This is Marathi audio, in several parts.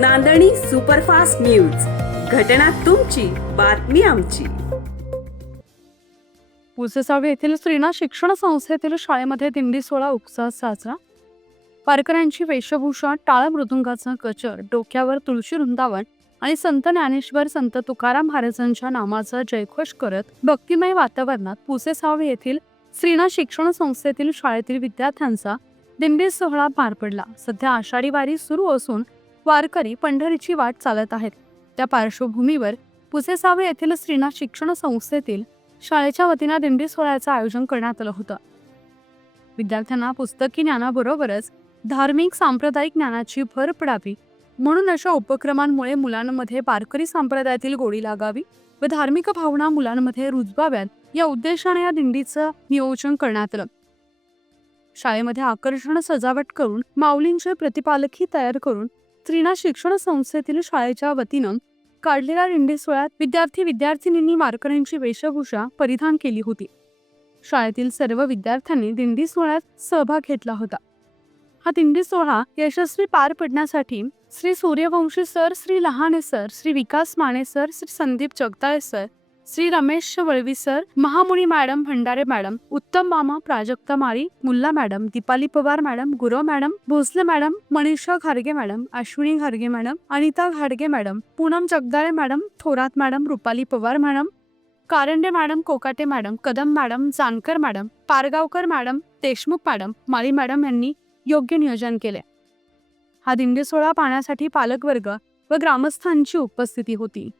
नांदणी सुपरफास्ट न्यूज, घटना तुमची, बातमी आमची. पुसेसावे येथील श्रीनाथ शिक्षण संस्थेतील शाळेमध्ये दिंडी सोहळा उत्साहात साजरा. वारकऱ्यांची वेशभूषा, टाळ मृदुंगाचा गजर, डोक्यावर तुळशी वृंदावन आणि संत ज्ञानेश्वर, संत तुकाराम महाराजांच्या नामाचा जयघोष करत भक्तिमय वातावरणात पुसेसावे येथील श्रीनाथ शिक्षण संस्थेतील शाळेतील विद्यार्थ्यांचा दिंडी सोहळा पार पडला. सध्या आषाढी वारी सुरू असून वारकरी पंढरीची वाट चालत आहेत. त्या पार्श्वभूमीवर पुसेसावे येथील श्रीनाथ शिक्षण संस्थेतील शाळेच्या वतीने दिंडी सोहळ्याचं आयोजन करण्यात आलं होतं. विद्यार्थ्यांना पुस्तकी ज्ञानाबरोबरच धार्मिक सांप्रदायिक ज्ञानाची भर पडावी म्हणून अशा उपक्रमांमुळे मुलांमध्ये वारकरी संप्रदायातील गोडी लागावी व धार्मिक भावना मुलांमध्ये रुजवाव्यात या उद्देशाने या दिंडीचं नियोजन करण्यात आलं. शाळेमध्ये आकर्षण सजावट करून माऊलींचे प्रतिपालकही तयार करून श्रीनाथ शिक्षण संस्थेतील शाळेच्या वतीनं काढलेल्या दिंडी सोहळ्यात विद्यार्थिनींनी वारकऱ्यांची वेशभूषा परिधान केली होती. शाळेतील सर्व विद्यार्थ्यांनी दिंडी सोहळ्यात सहभाग घेतला होता. हा दिंडी सोहळा यशस्वी पार पडण्यासाठी श्री सूर्यवंशी सर, श्री लहाने सर, श्री विकास Mane sir, Shri Sandeep जगताळे sir, Shri Ramesh Valvi sir, महामुनी मॅडम, भंडारे मॅडम, उत्तम मामा, Prajakta Mali, Mulla madam, Deepali Pawar madam, Gurav madam, Bhosale madam, Manisha घाडगे मॅडम, अश्विनी घाडगे मॅडम, अनिता घाडगे madam, Poonam Jagdale madam, Thorat madam, Rupali Pawar madam, Karande madam, Kokate madam, Kadam madam, Jankar madam, Pargaonkar madam, Deshmukh madam, माळी मॅडम यांनी योग्य नियोजन केले. हा दिंडी सोहळा पाहण्यासाठी पालकवर्ग व ग्रामस्थांची उपस्थिती होती.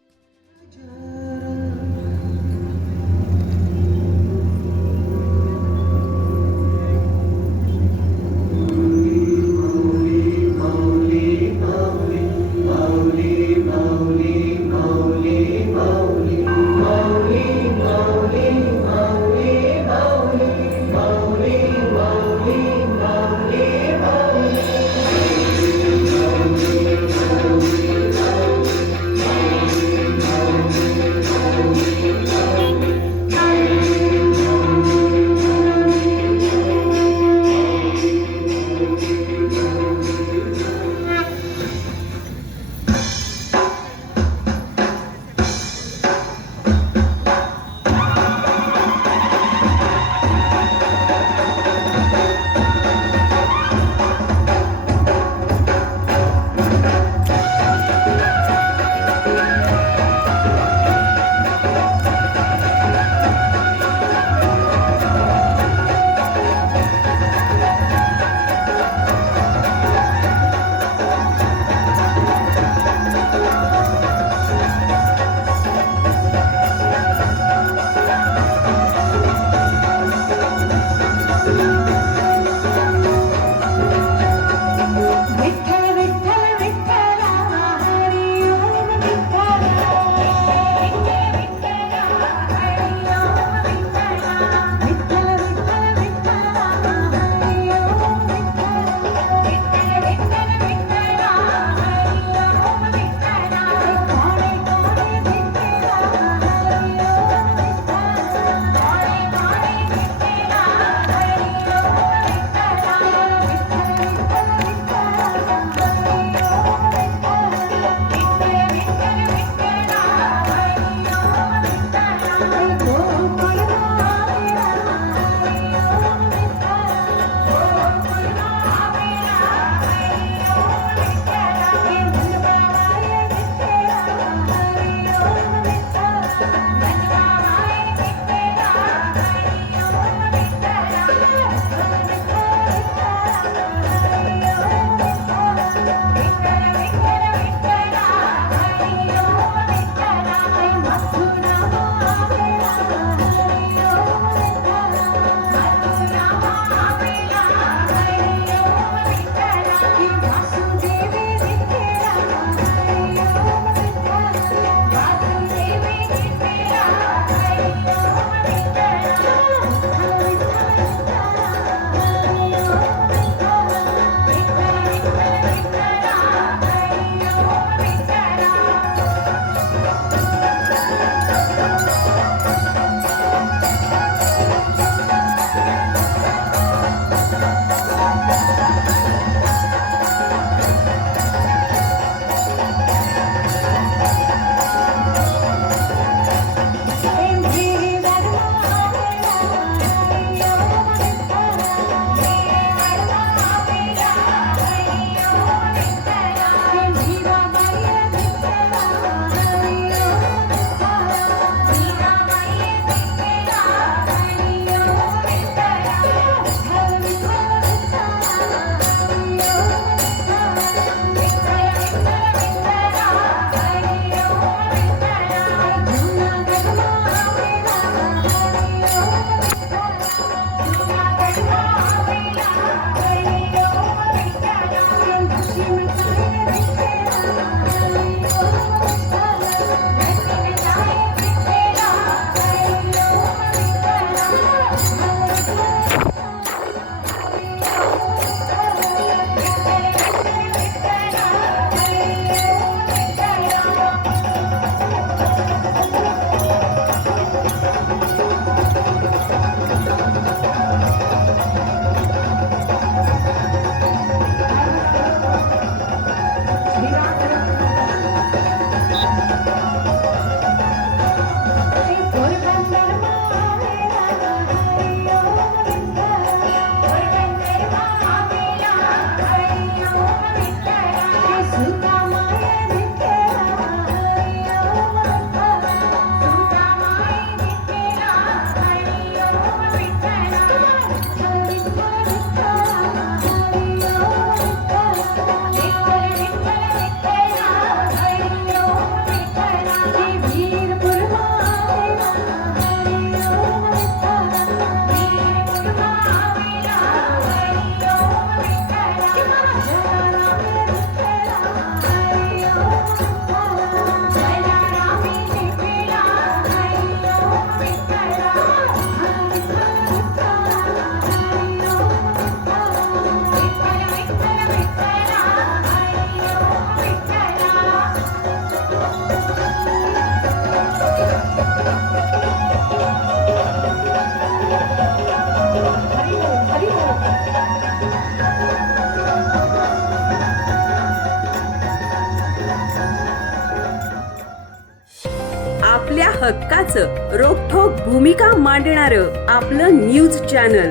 आपल्या हक्काचं रोखठोक भूमिका मांडणारं आपलं न्यूज चॅनल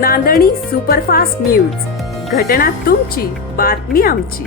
नांदणी सुपरफास्ट न्यूज. घटना तुमची, बातमी आमची.